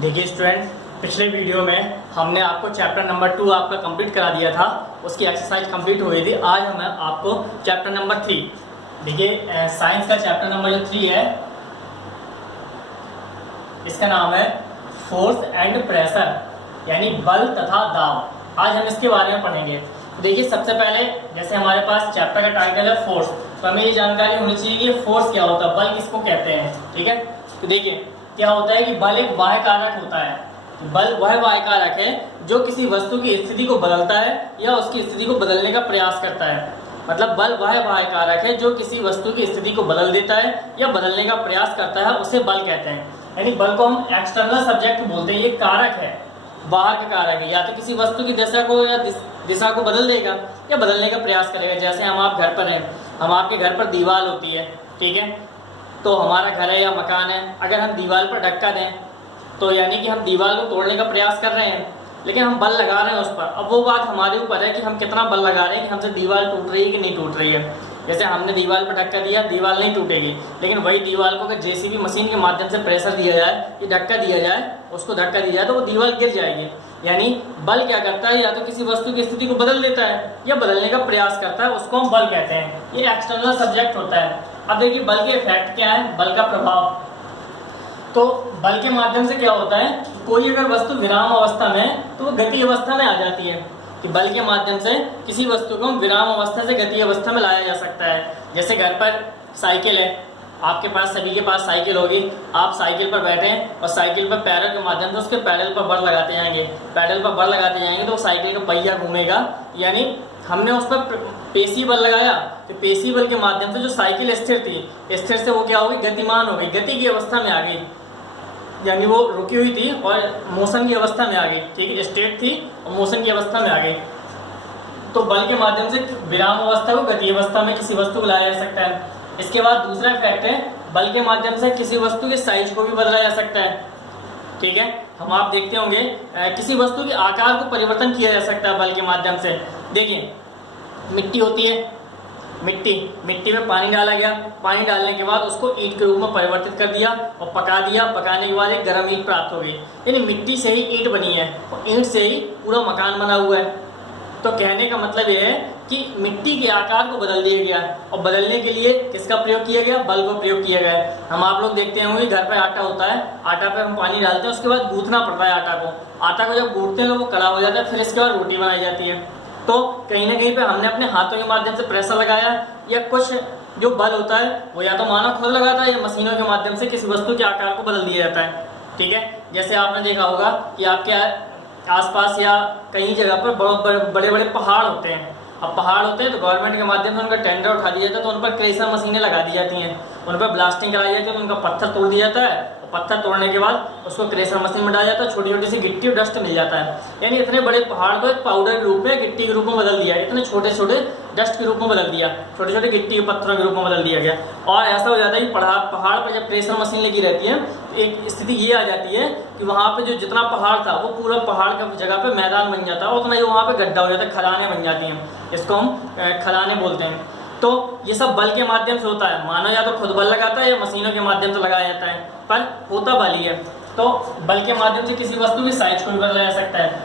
देखिए स्टूडेंट, पिछले वीडियो में हमने आपको चैप्टर नंबर 2 आपका कंप्लीट करा दिया था, उसकी एक्सरसाइज कंप्लीट हो गई थी। आज हम आपको चैप्टर नंबर 3, देखिए साइंस का चैप्टर नंबर जो 3 है, इसका नाम है फोर्स एंड प्रेशर, यानी बल तथा दाब। आज हम इसके बारे में पढ़ेंगे। तो देखिए सबसे पहले, जैसे हमारे पास चैप्टर का टाइटल है फोर्स, तो हमें ये जानकारी होनी चाहिए कि फोर्स क्या होता है, बल किसको कहते हैं। ठीक है, तो देखिए क्या होता है कि बल एक बाह्य कारक होता है। बल वह बाह्य कारक है जो किसी वस्तु की स्थिति को बदलता है या उसकी स्थिति को बदलने का प्रयास करता है। मतलब बल वह बाह्य कारक है जो किसी वस्तु की स्थिति को बदल देता है या बदलने का प्रयास करता है, उसे बल कहते हैं। यानी बल को हम एक्सटर्नल सब्जेक्ट बोलते हैं, ये कारक है, बाहर का कारक है, या तो किसी वस्तु की दिशा को या दिशा को बदल देगा या बदलने का प्रयास करेगा। जैसे हम आप घर पर हैं, हम आपके घर पर दीवार होती है, ठीक है, तो हमारा घर है या मकान है, अगर हम दीवार पर धक्का दें तो यानी कि हम दीवार को तोड़ने का प्रयास कर रहे हैं, लेकिन हम बल लगा रहे हैं उस पर। अब वो बात हमारे ऊपर है कि हम कितना बल लगा रहे हैं कि हमसे दीवार टूट रही है कि नहीं टूट रही है। जैसे हमने दीवार पर धक्का दिया, दीवार नहीं टूटेगी, लेकिन वही दीवार को अगर जेसीबी मशीन के माध्यम से प्रेशर दिया जाए या धक्का दिया जाए, उसको धक्का दिया जाए, तो वो दीवार गिर जाएगी। यानी बल क्या करता है, या तो किसी वस्तु की स्थिति को बदल देता है या बदलने का प्रयास करता है, उसको हम बल कहते हैं। ये एक्सटर्नल सब्जेक्ट होता है। अब देखिए बल के इफेक्ट क्या है, बल का प्रभाव। तो बल के माध्यम से क्या होता है, कोई अगर वस्तु विराम अवस्था में तो वो गति अवस्था में आ जाती है। कि बल के माध्यम से किसी वस्तु को विराम अवस्था से गति अवस्था में लाया जा सकता है। जैसे घर पर साइकिल है, आपके पास, सभी के पास साइकिल होगी, आप साइकिल पर बैठे और साइकिल पर पैडल के माध्यम से उसके पैडल पर बल लगाते जाएंगे, पैडल पर बल लगाते जाएंगे तो साइकिल का पहिया घूमेगा। यानी हमने उस पर पेशी बल लगाया, तो पेशी बल के माध्यम से जो साइकिल स्थिर थी, स्थिर से वो क्या हो गई, गतिमान हो गई, गति की अवस्था में आ गई। यानी वो रुकी हुई थी और मोशन की अवस्था में आ गई। ठीक है, स्टेट थी और मोशन की अवस्था में आ गई। तो बल के माध्यम से विराम अवस्था को गति अवस्था में किसी वस्तु को लाया जा सकता है। इसके बाद दूसरा इफेक्ट है, बल के माध्यम से किसी वस्तु के साइज को भी बदला जा सकता है। ठीक है, हम आप देखते होंगे किसी वस्तु के आकार को परिवर्तन किया जा सकता है बल के माध्यम से। देखिए मिट्टी होती है, मिट्टी में पानी डाला गया, पानी डालने के बाद उसको ईंट के रूप में परिवर्तित कर दिया और पका दिया, पकाने के बाद एक गर्म ईंट प्राप्त हो गई। यानी मिट्टी से ही ईंट बनी है और ईंट से ही पूरा मकान बना हुआ है। तो कहने का मतलब ये है कि मिट्टी के आकार को बदल दिया गया और बदलने के लिए किसका प्रयोग किया गया, बल को प्रयोग किया गया है। हम आप लोग देखते होंगे घर पे आटा होता है, आटा पे हम पानी डालते हैं, उसके बाद गूंथना पड़ता है आटा को जब गूंथते हैं तो वो कड़ा हो जाता है, फिर इसके बाद रोटी बनाई जाती है। तो कहीं ना कहीं पे हमने अपने हाथों के माध्यम से प्रेशर लगाया, या कुछ जो बल होता है वो या तो मानव खुद लगाता है या मशीनों के माध्यम से किसी वस्तु के आकार को बदल दिया जाता है। ठीक है, जैसे आपने देखा होगा कि आपके आसपास या कई जगह पर बड़े बड़े पहाड़ होते हैं। अब पहाड़ होते हैं तो गवर्नमेंट के माध्यम से उनका टेंडर उठा दिया जाता है, तो उन पर क्रेशर मशीनें लगा दी जाती हैं, उन पर ब्लास्टिंग कराई जाती है, तो उनका पत्थर तोड़ दिया जाता है। पत्थर तोड़ने के बाद उसको क्रेशर मशीन में डाला जाता है, छोटी छोटी सी गिट्टी और डस्ट मिल जाता है। यानी इतने बड़े पहाड़ को एक पाउडर के रूप में, गिट्टी के रूप में बदल दिया, इतने छोटे छोटे डस्ट के रूप में बदल दिया, छोटे छोटे गिट्टी के पत्थरों के रूप में बदल दिया गया। और ऐसा हो जाता है कि पहाड़ पर जब क्रेशर मशीन लगी रहती है तो एक स्थिति ये आ जाती है कि वहाँ पे जो जितना पहाड़ था वो पूरा पहाड़ का जगह पे मैदान बन जाता है, उतना ही वहाँ पे गड्ढा हो जाता है, खदानें बन जाती हैं, इसको हम खदानें बोलते हैं। तो ये सब बल के माध्यम से होता है। मानव या तो खुद बल लगाता है या मशीनों के माध्यम से लगाया जाता है, पर होता बल ही है। तो बल के माध्यम से किसी वस्तु की साइज को भी बदला जा सकता है।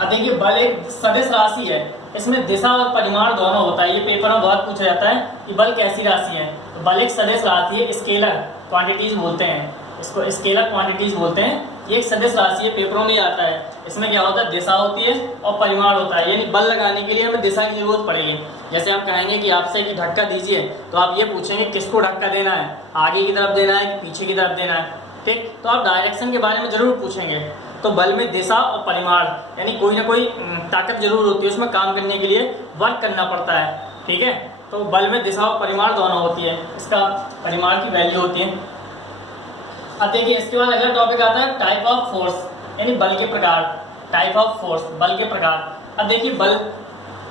अब देखिए बल एक सदिश राशि है, इसमें दिशा और परिमाण दोनों होता है। ये पेपर में बहुत पूछा जाता है कि बल कैसी राशि है। तो बल एक सदिश राशि है, स्केलर क्वांटिटीज बोलते हैं इसको, स्केलर क्वांटिटीज बोलते हैं। ये एक सदिश राशि है, पेपरों में आता है। इसमें क्या होता है, दिशा होती है और परिमाण होता है। यानी बल लगाने के लिए हमें दिशा की जरूरत पड़ेगी। जैसे आप कहेंगे कि आपसे कि धक्का दीजिए, तो आप ये पूछेंगे किसको धक्का देना है, आगे की तरफ देना है कि पीछे की तरफ देना है। ठीक, तो आप डायरेक्शन के बारे में जरूर पूछेंगे। तो बल में दिशा और परिमाण, यानी कोई ना कोई ताकत जरूर होती है, उसमें काम करने के लिए वर्क करना पड़ता है। ठीक है, तो बल में दिशा और परिमाण दोनों होती है, इसका परिमाण की वैल्यू होती है। अब देखिए इसके बाद अगला टॉपिक आता है टाइप ऑफ फोर्स, यानी बल के प्रकार। टाइप ऑफ फोर्स, बल के प्रकार। अब देखिए बल,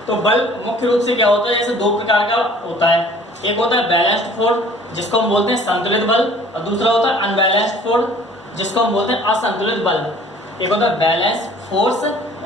तो बल मुख्य रूप से क्या होता है, जैसे दो प्रकार का होता है। एक होता है बैलेंस्ड फोर्स, जिसको हम बोलते हैं संतुलित बल, और दूसरा होता है अनबैलेंस्ड फोर्स, जिसको हम बोलते हैं असंतुलित बल। एक होता है बैलेंस्ड फोर्स,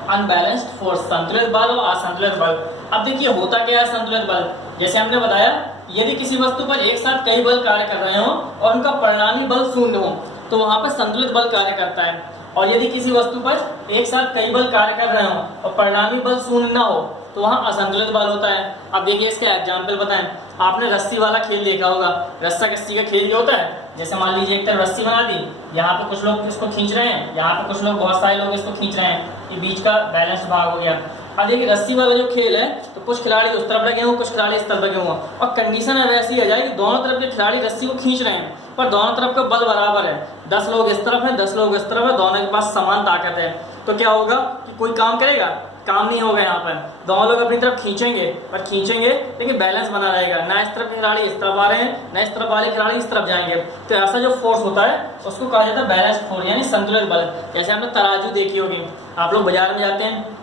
अनबैलेंस्ड फोर्स, संतुलित बल और असंतुलित बल। अब देखिए होता क्या है संतुलित बल, जैसे हमने बताया, यदि किसी वस्तु पर एक साथ कई बल कार्य कर रहे हो और उनका परिणामी बल शून्य हो, तो वहां पर संतुलित बल कार्य करता है। और यदि किसी वस्तु पर एक साथ कई बल कार्य कर रहे हो और परिणामी बल शून्य ना हो तो वहां असंतुलित बल होता है। अब देखिए इसका एग्जाम्पल बताएं। आपने रस्सी वाला खेल देखा होगा, रस्सा कस्सी का खेल जो होता है, जैसे मान लीजिए एक तरफ रस्सी बना दी, यहाँ पे कुछ लोग इसको खींच रहे हैं, यहाँ पे कुछ लोग, बहुत सारे लोग इसको खींच रहे हैं, ये बीच का बैलेंस भाग हो गया। अब देखिए रस्सी वाला जो खेल है तो कुछ खिलाड़ी उस तरफ लगे हुए, कुछ खिलाड़ी इस तरफ लगे हुए, और कंडीशन अब ऐसी आ जाए कि दोनों तरफ के खिलाड़ी रस्सी को खींच रहे हैं पर दोनों तरफ का बल बराबर है। 10 लोग इस तरफ है, 10 लोग इस तरफ है, दोनों के पास समान ताकत है। तो क्या होगा कि कोई काम करेगा? काम नहीं होगा। यहाँ पर दोनों लोग अपनी तरफ खींचेंगे पर खींचेंगे लेकिन बैलेंस बना रहेगा, ना इस तरफ के खिलाड़ी इस तरफ आ रहे हैं, ना इस तरफ वाले खिलाड़ी इस तरफ जाएंगे। तो ऐसा जो फोर्स होता है उसको कहा जाता है बैलेंस फोर्स, यानी संतुलित बल। जैसे आपने तराजू देखी होगी, आप लोग बाजार में जाते हैं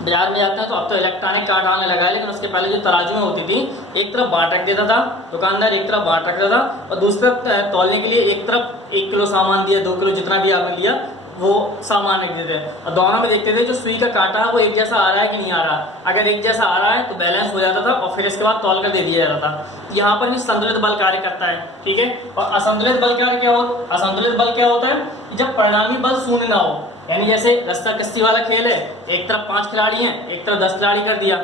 तो अब तो इलेक्ट्रॉनिक कार्ड आने लगा है, लेकिन उसके पहले जो तराजू में होती थी, एक तरफ बाट रख देता था दुकानदार, एक तरफ बाट रखता था, और दूसरी तरफ तौलने के लिए एक तरफ 1 किलो सामान दिया, 2 किलो, जितना भी आपने लिया वो सामान रख देते हैं, और दोनों में देखते थे जो सुई का कांटा है वो एक जैसा आ रहा है कि नहीं आ रहा। अगर एक जैसा आ रहा है तो बैलेंस हो जाता था और फिर इसके बाद तौल कर दे दिया जाता था। यहाँ पर भी संतुलित बल कार्य करता है, ठीक है। और असंतुलित बल कार्य असंतुलित बल क्या होता है? जब परिणामी बल शून्य ना हो, यानी जैसे रस्सा कस्सी वाला खेल है, एक तरफ 5 खिलाड़ी हैं, एक तरफ 10 खिलाड़ी कर दिया,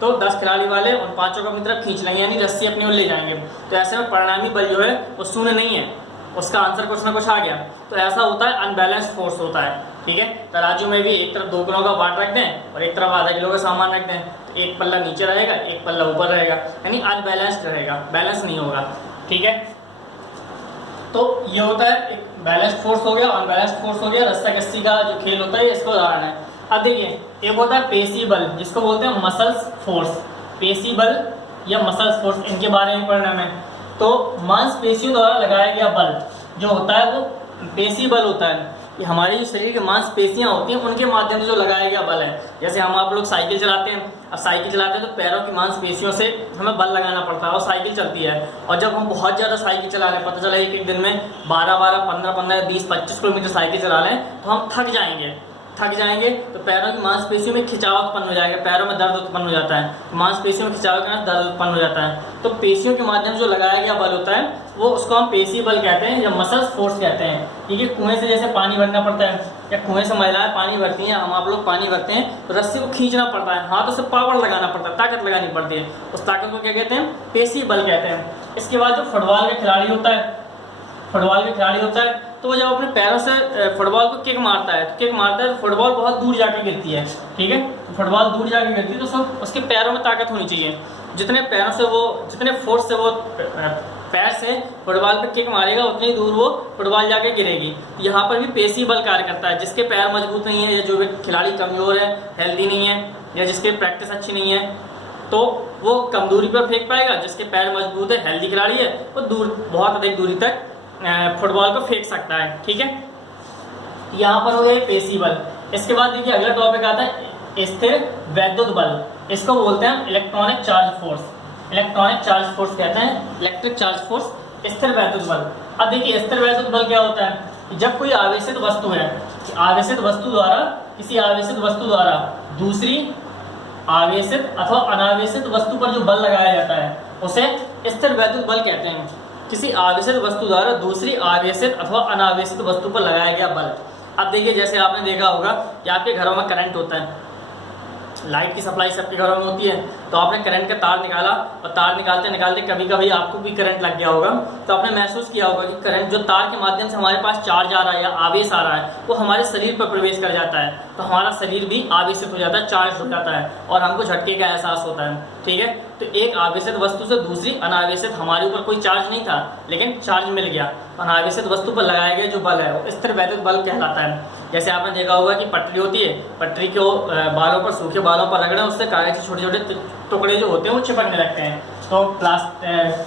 तो 10 खिलाड़ी वाले उन 5 को अपनी तरफ खींच लेंगे, यानी रस्सी अपनी ओर ले जाएंगे। तो ऐसे में परिणामी बल जो है वो शून्य नहीं है, उसका आंसर कुछ ना कुछ आ गया। तो ऐसा होता है अनबैलेंस फोर्स होता है, ठीक है। तराजू में भी एक तरफ 2 किलो का बाट रख दें और एक तरफ आधा किलो का सामान रख दें, तो एक पल्ला नीचे रहेगा, एक पल्ला ऊपर रहेगा, यानी अनबैलेंस्ड रहेगा, बैलेंस नहीं होगा, ठीक है। तो ये होता है एक बैलेंस्ड फोर्स हो गया, अनबैलेंस्ड फोर्स हो गया। रस्सा कस्सी का जो खेल होता है इसका उदाहरण है। अब देखिए एक होता है पेशी बल, जिसको बोलते हैं मसल्स फोर्स। पेशी बल या मसल्स फोर्स, इनके बारे में पढ़ना है। तो मांसपेशियों द्वारा लगाया गया बल जो होता है वो पेशी बल होता है। कि हमारे जो शरीर की मांसपेशियां होती हैं उनके माध्यम से जो लगाया गया बल है। जैसे हम आप लोग साइकिल चलाते हैं, अब साइकिल चलाते हैं तो पैरों की मांसपेशियों से हमें बल लगाना पड़ता है और साइकिल चलती है। और जब हम बहुत ज़्यादा साइकिल चला लें, पता चला एक दिन में 12-12, 15-15, 20-25 किलोमीटर साइकिल चला लें, तो हम थक जाएंगे तो पैरों की मांसपेशियों में खिंचाव उत्पन्न हो जाएगा, पैरों में दर्द उत्पन्न हो जाता है, मांसपेशियों में खिंचाव के कारण दर्द उत्पन्न हो जाता है। तो पेशियों के माध्यम से जो लगाया गया बल होता है वो उसको हम पेशी बल कहते हैं या मसल्स फोर्स कहते हैं। ठीक है, कुएं से जैसे पानी भरना पड़ता है या कुएं से महिलाएं पानी भरती हैं, हम आप लोग पानी भरते हैं तो रस्सी को खींचना पड़ता है, हाथों से पावर लगाना पड़ता है, ताकत लगानी पड़ती है, उस ताकत को क्या कहते हैं? पेशी बल कहते हैं। इसके बाद जो फुटबॉल का खिलाड़ी होता है तो जब अपने पैरों से फुटबॉल को किक मारता है तो फुटबॉल बहुत दूर जाकर गिरती है। ठीक है, तो फुटबॉल दूर जाकर गिरती है तो सब उसके पैरों में ताकत होनी चाहिए। जितने फोर्स से वो पैर से फुटबॉल पे किक मारेगा उतनी दूर वो फुटबॉल जाके गिरेगी। यहाँ पर भी पेशी बल कार्य करता है। जिसके पैर मजबूत नहीं है या जो भी खिलाड़ी कमजोर है, हेल्दी नहीं है या जिसके प्रैक्टिस अच्छी नहीं है तो वो कम दूरी पर फेंक पाएगा। जिसके पैर मजबूत है, हेल्दी खिलाड़ी है, वो बहुत अधिक दूरी तक फुटबॉल को फेंक सकता है। ठीक है, यहाँ पर हो गया पेशी बल। इसके बाद देखिए अगला टॉपिक आता है स्थिर वैद्युत बल। इसको बोलते हैं electronic charge force. Electronic charge force कहते हैं, इलेक्ट्रिक चार्ज फोर्स, स्थिर वैद्युत बल। अब देखिए स्थिर वैद्युत बल क्या होता है? जब कोई आवेशित वस्तु है, किसी आवेशित वस्तु द्वारा दूसरी आवेशित अथवा अनावेशित वस्तु पर जो बल लगाया जाता है उसे स्थिर वैद्युत बल कहते हैं। किसी आवेशित वस्तु द्वारा दूसरी आवेशित अथवा अनावेशित वस्तु पर लगाया गया बल। अब देखिए जैसे आपने देखा होगा कि आपके घरों में करंट होता है, लाइट की सप्लाई सबके घरों में होती है, तो आपने करंट का तार निकाला और तार निकालते कभी कभी आपको भी करंट लग गया होगा, तो आपने महसूस किया होगा कि करंट जो तार के माध्यम से हमारे पास चार्ज आ रहा है या आवेश आ रहा है वो हमारे शरीर पर प्रवेश कर जाता है, तो हमारा शरीर भी आवेशित हो जाता है, चार्ज हो जाता है और हमको झटके का एहसास होता है। ठीक है, तो एक आवेशित वस्तु से दूसरी अनावेशित, हमारे ऊपर कोई चार्ज नहीं था लेकिन चार्ज मिल गया, अनावेशित वस्तु पर लगाया गया जो बल है वो स्थिर वैद्युत बल कहलाता है। जैसे आपने देखा होगा कि पटरी होती है, पटरी को बालों पर, सूखे बालों पर रगड़ें, उससे कागज के छोटे छोटे टुकड़े जो होते हैं वो चिपकने लगते हैं। तो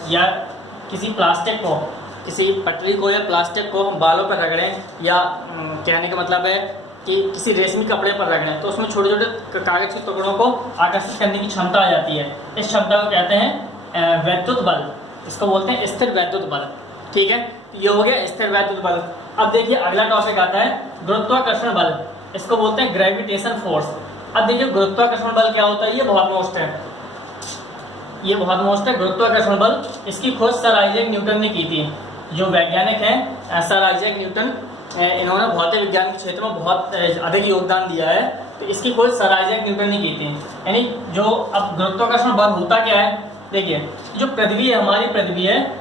या किसी पटरी को या प्लास्टिक को हम बालों पर रगड़ें या कहने का मतलब है कि किसी रेशमी कपड़े पर रगड़ें तो उसमें छोटे छोटे कागज के टुकड़ों को आकर्षित करने की क्षमता आ जाती है। इस क्षमता को कहते हैं वैद्युत बल, इसको बोलते हैं स्थिर वैद्युत बल। ठीक है, ये हो गया स्थिर वैद्युत बल। अब देखिए अगला टॉपिक आता है गुरुत्वाकर्षण बल। इसको बोलते हैं ग्रेविटेशन फोर्स। अब देखिए गुरुत्वाकर्षण बल क्या होता है, ये बहुत मोस्ट है गुरुत्वाकर्षण बल। इसकी खोज सर आइजैक न्यूटन ने की थी। जो वैज्ञानिक हैं सर आइजैक न्यूटन, इन्होंने भौतिक विज्ञान के क्षेत्र में बहुत अधिक योगदान दिया है। तो इसकी खोज सर आइजैक न्यूटन ने की थी। यानी जो अब गुरुत्वाकर्षण बल होता क्या है, देखिए जो पृथ्वी है,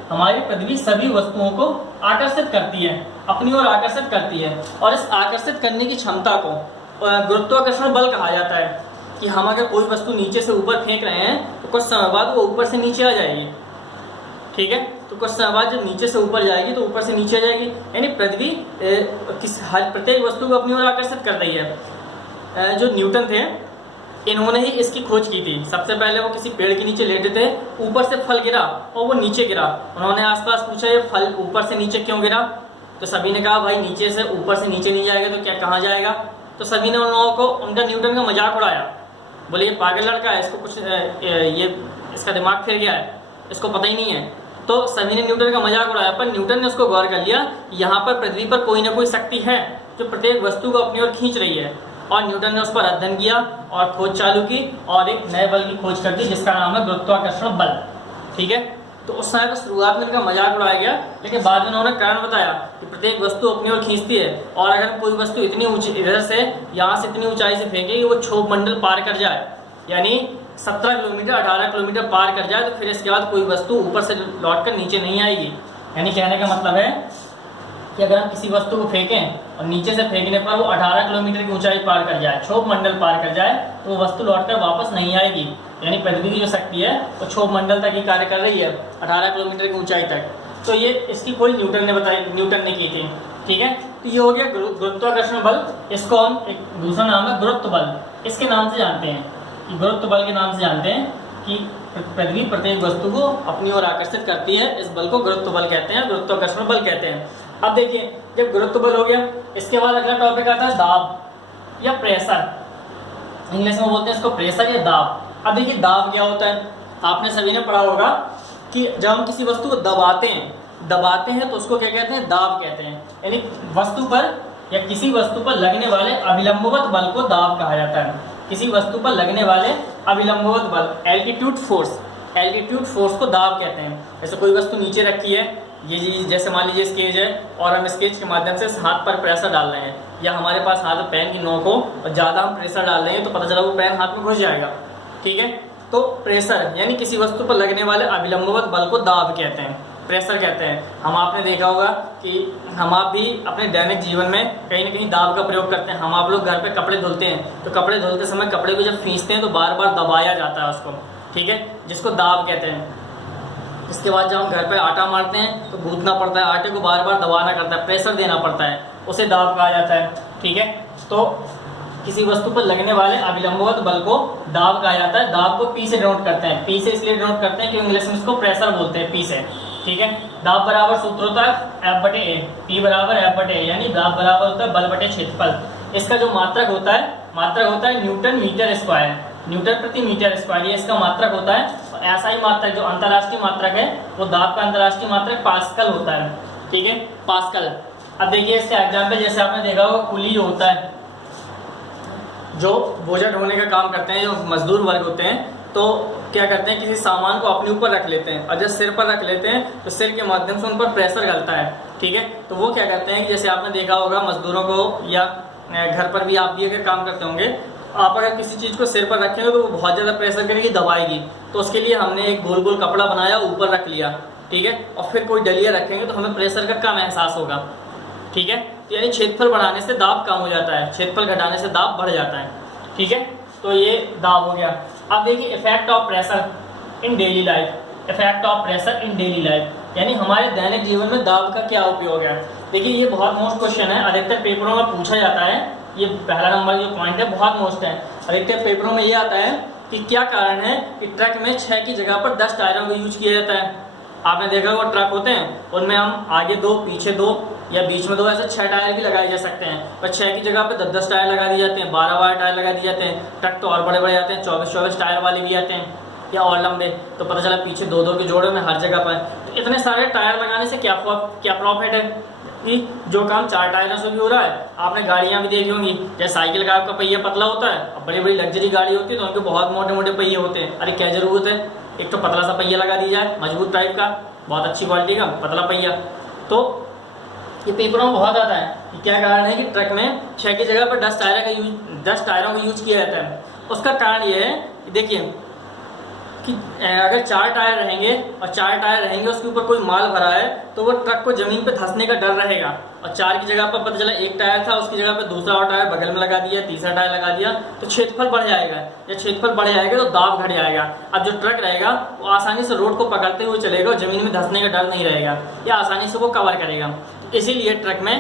हमारी पृथ्वी सभी वस्तुओं को आकर्षित करती है, अपनी ओर आकर्षित करती है। और इस आकर्षित करने की क्षमता को गुरुत्वाकर्षण बल कहा जाता है। कि हम अगर कोई वस्तु नीचे से ऊपर फेंक रहे हैं तो कुछ समय बाद वो ऊपर से नीचे आ जाएगी, ठीक है। तो कुछ समय बाद जब नीचे से ऊपर जाएगी तो ऊपर से नीचे आ जाएगी। यानी पृथ्वी हर प्रत्येक वस्तु को अपनी ओर आकर्षित कर रही है। जो न्यूटन थे इन्होंने ही इसकी खोज की थी। सबसे पहले वो किसी पेड़ के नीचे लेटे थे, ऊपर से फल गिरा और वो नीचे गिरा। उन्होंने आसपास पूछा ये फल ऊपर से नीचे क्यों गिरा, तो सभी ने कहा भाई नीचे से ऊपर से नीचे नहीं जाएगा तो क्या कहाँ जाएगा। तो सभी ने उन लोगों को उनका न्यूटन का मजाक उड़ाया, बोले ये पागल लड़का है, इसको कुछ ये इसका दिमाग फिर गया है, इसको पता ही नहीं है। तो सभी ने न्यूटन का मजाक उड़ाया, पर न्यूटन ने उसको गौर कर लिया यहाँ पर पृथ्वी पर कोई ना कोई शक्ति है जो प्रत्येक वस्तु को अपनी ओर खींच रही है। और न्यूटन ने उस पर अध्ययन किया और खोज चालू की और एक नए बल की खोज कर दी जिसका नाम है गुरुत्वाकर्षण बल, ठीक है। तो उस समय पर शुरुआत में इनका मजाक उड़ाया गया, लेकिन बाद में उन्होंने कारण बताया कि प्रत्येक वस्तु अपनी ओर खींचती है और अगर कोई वस्तु इतनी ऊंची इधर से यहाँ से इतनी ऊंचाई से फेंके कि वो क्षोभ मंडल पार कर जाए, यानी 17 किलोमीटर 18 किलोमीटर पार कर जाए, तो फिर इसके बाद कोई वस्तु ऊपर से लौटकर नीचे नहीं आएगी। यानी कहने का मतलब है कि अगर हम किसी वस्तु को फेंकें और नीचे से फेंकने पर वो 18 किलोमीटर की ऊंचाई पार कर जाए, क्षोभ मंडल पार कर जाए, तो वो वस्तु लौटकर वापस नहीं आएगी। यानी पृथ्वी की जो शक्ति है वो क्षोभ मंडल तक ही कार्य कर रही है, 18 किलोमीटर की ऊंचाई तक। तो ये इसकी खोज न्यूटन ने की थी, ठीक है। तो ये हो गया गुरुत्वाकर्षण बल। इसको हम एक दूसरा नाम है गुरुत्व बल, इसके नाम से जानते हैं कि गुरुत्व बल के नाम से जानते हैं कि पृथ्वी प्रत्येक वस्तु को अपनी ओर आकर्षित करती है। इस बल को गुरुत्व बल कहते हैं, गुरुत्वाकर्षण बल कहते हैं। अब देखिए जब गुरुत्व बल हो गया, इसके बाद अगला टॉपिक आता है दाब या प्रेशर। इंग्लिश में बोलते हैं इसको प्रेशर या दाब। अब देखिए दाब क्या होता है, आपने सभी ने पढ़ा होगा कि जब हम किसी वस्तु को दबाते हैं तो उसको क्या कहते हैं, दाब कहते हैं। यानी वस्तु पर या किसी वस्तु पर लगने वाले अभिलंबवत बल को दाब कहा जाता है। किसी वस्तु पर लगने वाले अभिलंबवत बल, एल्टीट्यूड फोर्स को दाब कहते हैं। जैसे कोई वस्तु नीचे रखी है, ये जैसे मान लीजिए स्केच है और हम स्केच के माध्यम से हाथ पर प्रेशर डाल रहे हैं, या हमारे पास हाथ में पेन की नोक हो और ज़्यादा हम प्रेशर डाल रहे हैं तो पता चला वो पेन हाथ में घुस जाएगा, ठीक है। तो प्रेशर यानी किसी वस्तु पर लगने वाले अभिलंबवत बल को दाब कहते हैं, प्रेशर कहते हैं। हम आपने देखा होगा कि हम आप भी अपने दैनिक जीवन में कहीं ना कहीं दाब का प्रयोग करते हैं। हम आप लोग घर पे कपड़े धुलते हैं तो कपड़े धुलते समय कपड़े को जब खींचते हैं तो बार बार दबाया जाता है उसको, ठीक है, जिसको दाब कहते हैं। इसके बाद जब हम घर पे आटा मारते हैं तो गूंथना पड़ता है, आटे को बार बार दबाना करता है, प्रेशर देना पड़ता है, उसे दाब कहा जाता है, ठीक है। तो किसी वस्तु पर लगने वाले अभिलंबवत बल को दाब कहा जाता है। दाब को पी से डिनोट करते हैं, पी से इसलिए डिनोट करते हैं क्योंकि इंग्लिश में इसको प्रेशर बोलते हैं, पी से, ठीक है। दाब बराबर सूत्र होता है F बटे A, P बराबर F बटे A, यानी दाब बराबर होता है बल बटे क्षेत्रफल। इसका जो मात्रक होता है न्यूटन मीटर स्क्वायर, न्यूटन प्रति मीटर स्क्वायर, ये इसका मात्रक होता है। और ऐसा ही मात्रक जो अंतर्राष्ट्रीय मात्रक है वो दाब का अंतर्राष्ट्रीय मात्रक पास्कल होता है, ठीक है, पास्कल। अब देखिए इसका एग्जाम्पल, जैसे आपने देखा होगा कुली जो होता है, जो बोझा ढोने का काम करते हैं, जो मजदूर वर्ग होते हैं, तो क्या करते हैं किसी सामान को अपने ऊपर रख लेते हैं और जब सिर पर रख लेते हैं तो सिर के माध्यम से उन पर प्रेशर डलता है, ठीक है। तो वो क्या करते हैं कि जैसे आपने देखा होगा मजदूरों को, या घर पर भी आप भी अगर काम करते होंगे, आप अगर किसी चीज़ को सिर पर रखेंगे तो वो बहुत ज़्यादा प्रेशर करेगी, दबाएगी। तो उसके लिए हमने एक गोल गोल कपड़ा बनाया, ऊपर रख लिया, ठीक है, और फिर कोई डलिया रखेंगे तो हमें प्रेशर का कम एहसास होगा, ठीक है। तो यानी क्षेत्रफल बढ़ाने से दाब कम हो जाता है, क्षेत्रफल घटाने से दाब बढ़ जाता है, ठीक है। तो ये दाब हो गया। अब देखिए effect of pressure in daily life, effect of pressure in daily life, यानी हमारे दैनिक जीवन में दाब का क्या उपयोग है। देखिए ये बहुत मोस्ट क्वेश्चन है, अधिकतर पेपरों में पूछा जाता है। ये पहला नंबर जो पॉइंट है बहुत मोस्ट है, अधिकतर पेपरों में ये आता है कि क्या कारण है कि ट्रक में 6 की जगह पर 10 टायरों का यूज किया जाता है। आपने देखा वो ट्रक होते हैं उनमें हम आगे 2 पीछे 2 या बीच में 2 ऐसे 6 टायर भी लगाए जा सकते हैं, पर 6 की जगह पे 10-10 टायर लगा दिए जाते हैं, 12 टायर लगा दिए जाते हैं। ट्रक तो और बड़े बड़े आते हैं, 24-24 टायर वाले भी आते हैं या और लंबे, तो पता चला पीछे 2-2 के जोड़े में हर जगह पर। तो इतने सारे टायर लगाने से क्या प्रॉफिट है कि जो काम 4 टायरों से भी हो रहा है। आपने गाड़ियाँ भी देखी होंगी, जैसे साइकिल का आपका पहिया पतला होता है, अब बड़ी बड़ी लग्जरी गाड़ी होती है तो उनके बहुत मोटे मोटे पहिए होते हैं। अरे क्या जरूरत है, एक तो पतला सा पहिया लगा दिया जाए, मजबूत टाइप का, बहुत अच्छी क्वालिटी का पतला पहिया। तो ये पेपरों में बहुत आता है कि क्या कारण है कि ट्रक में 6 की जगह पर 10 टायरों का यूज किया जाता है। उसका कारण ये है कि देखिए कि अगर 4 टायर रहेंगे और 4 टायर रहेंगे उसके ऊपर कोई माल भरा है तो वो ट्रक को जमीन पे धंसने का डर रहेगा। और 4 की जगह पर पता चला 1 टायर था, उसकी जगह पर दूसरा और टायर बगल में लगा दिया, तीसरा टायर लगा दिया, तो क्षेत्रफल बढ़ जाएगा। जब क्षेत्रफल बढ़ जाएगा तो दाब घट जाएगा। अब जो ट्रक रहेगा वो आसानी से रोड को पकड़ते हुए चलेगा और जमीन में धंसने का डर नहीं रहेगा, या आसानी से वो कवर करेगा। इसीलिए ट्रक में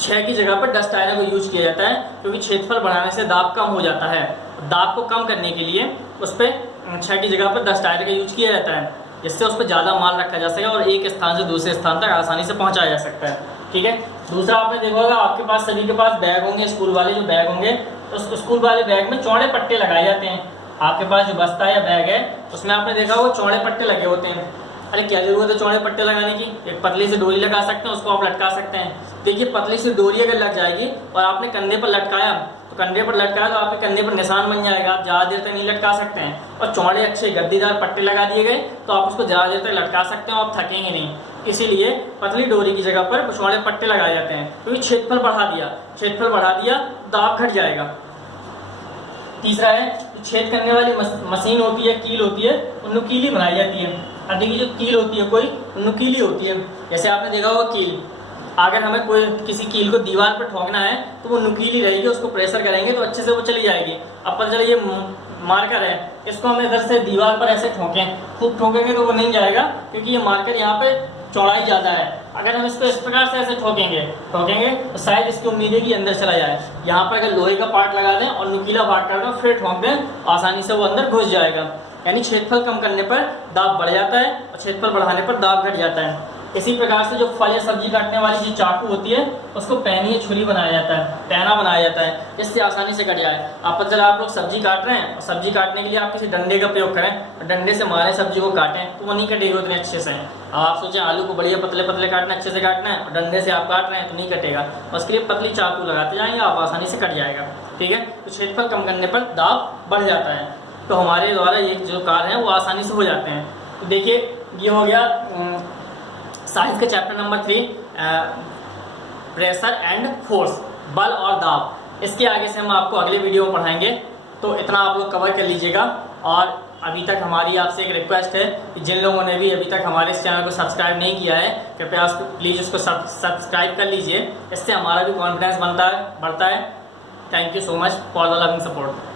6 की जगह पर 10 टायरों को यूज किया जाता है, क्योंकि क्षेत्रफल बढ़ाने से दाब कम हो जाता है। दाब को कम करने के लिए उस पर 6 की जगह पर 10 टायर का यूज किया जाता है, जिससे उस पर ज़्यादा माल रखा जा सके और एक स्थान से दूसरे स्थान तक आसानी से पहुंचाया जा सकता है। ठीक है। दूसरा आपने देखा होगा आपके पास सभी के पास बैग होंगे, स्कूल वाले जो बैग होंगे, तो स्कूल वाले बैग में चौड़े पट्टे लगाए जाते हैं। आपके पास जो बस्ता या बैग है उसमें आपने देखा होगा चौड़े पट्टे लगे होते हैं। अरे क्या जरूरत है चौड़े पट्टे लगाने की? एक पतली सी डोरी लगा सकते हैं, उसको आप लटका सकते हैं। देखिए पतली सी डोरी अगर लग जाएगी और आपने कंधे पर लटकाया तो कंधे पर लटकाया तो आपके कंधे पर निशान बन जाएगा, आप ज़्यादा देर तक नहीं लटका सकते हैं। और चौड़े अच्छे गद्दीदार पट्टे लगा दिए गए तो आप उसको ज़्यादा देर तक लटका सकते हैं और आप थकेंगे नहीं। इसीलिए पतली डोरी की जगह पर चौड़े पट्टे लगाए जाते हैं, क्योंकि क्षेत्रफल बढ़ा दिया दाब घट जाएगा। तीसरा है छेद करने वाली मशीन होती है, कील होती है, वो नुकीली बनाई जाती है। अब देखिए जो कील होती है कोई नुकीली होती है, जैसे आपने देखा होगा कील, अगर हमें कोई किसी कील को दीवार पर ठोकना है तो वो नुकीली रहेगी, उसको प्रेशर करेंगे तो अच्छे से वो चली जाएगी। अब पता चले ये मार्कर है, इसको हम इधर से दीवार पर ऐसे ठोकें, खूब ठोकेंगे तो वो नहीं जाएगा, क्योंकि ये मार्कर यहाँ पे चौड़ाई ज़्यादा है। अगर हम इसको इस प्रकार से ऐसे ठोकेंगे तो शायद इसकी उम्मीद है कि अंदर चला जाए। यहाँ पर अगर लोहे का पार्ट लगा दें और नुकीला पार्ट कर दें फिर ठोक दें, आसानी से वो अंदर घुस जाएगा। यानी क्षेत्रफल कम करने पर दाब बढ़ जाता है और क्षेत्रफल बढ़ाने पर दाब घट जाता है। इसी प्रकार से जो फल या सब्जी काटने वाली जो चाकू होती है उसको पैनी या छुरी बनाया जाता है, पैना बनाया जाता है, इससे आसानी से कट जाए। आप पता चला आप लोग सब्जी काट रहे हैं और सब्जी काटने के लिए आप किसी डंडे का प्रयोग करें और डंडे से मारे सब्जी को काटें तो वो नहीं कटेगी उतने अच्छे से। अब आप सोचें आलू को बढ़िया पतले पतले काटना, अच्छे से काटना है और डंडे से आप काट रहे हैं तो नहीं कटेगा। उसके लिए पतली चाकू लगाते जाएंगे, आप आसानी से कट जाएगा। ठीक है। तो क्षेत्रफल कम करने पर दाब बढ़ जाता है, तो हमारे द्वारा ये जो कार्य हैं वो आसानी से हो जाते हैं। तो देखिए ये हो गया साइंस का chapter number 3 pressure and force, बल और दाब। इसके आगे से हम आपको अगले वीडियो में पढ़ाएंगे, तो इतना आप लोग कवर कर लीजिएगा। और अभी तक हमारी आपसे एक रिक्वेस्ट है कि जिन लोगों ने भी अभी तक हमारे इस चैनल को सब्सक्राइब नहीं किया है कृपया उसको प्लीज़ उसको सब्सक्राइब कर लीजिए, इससे हमारा भी कॉन्फिडेंस बढ़ता है। Thank you so much for the loving support.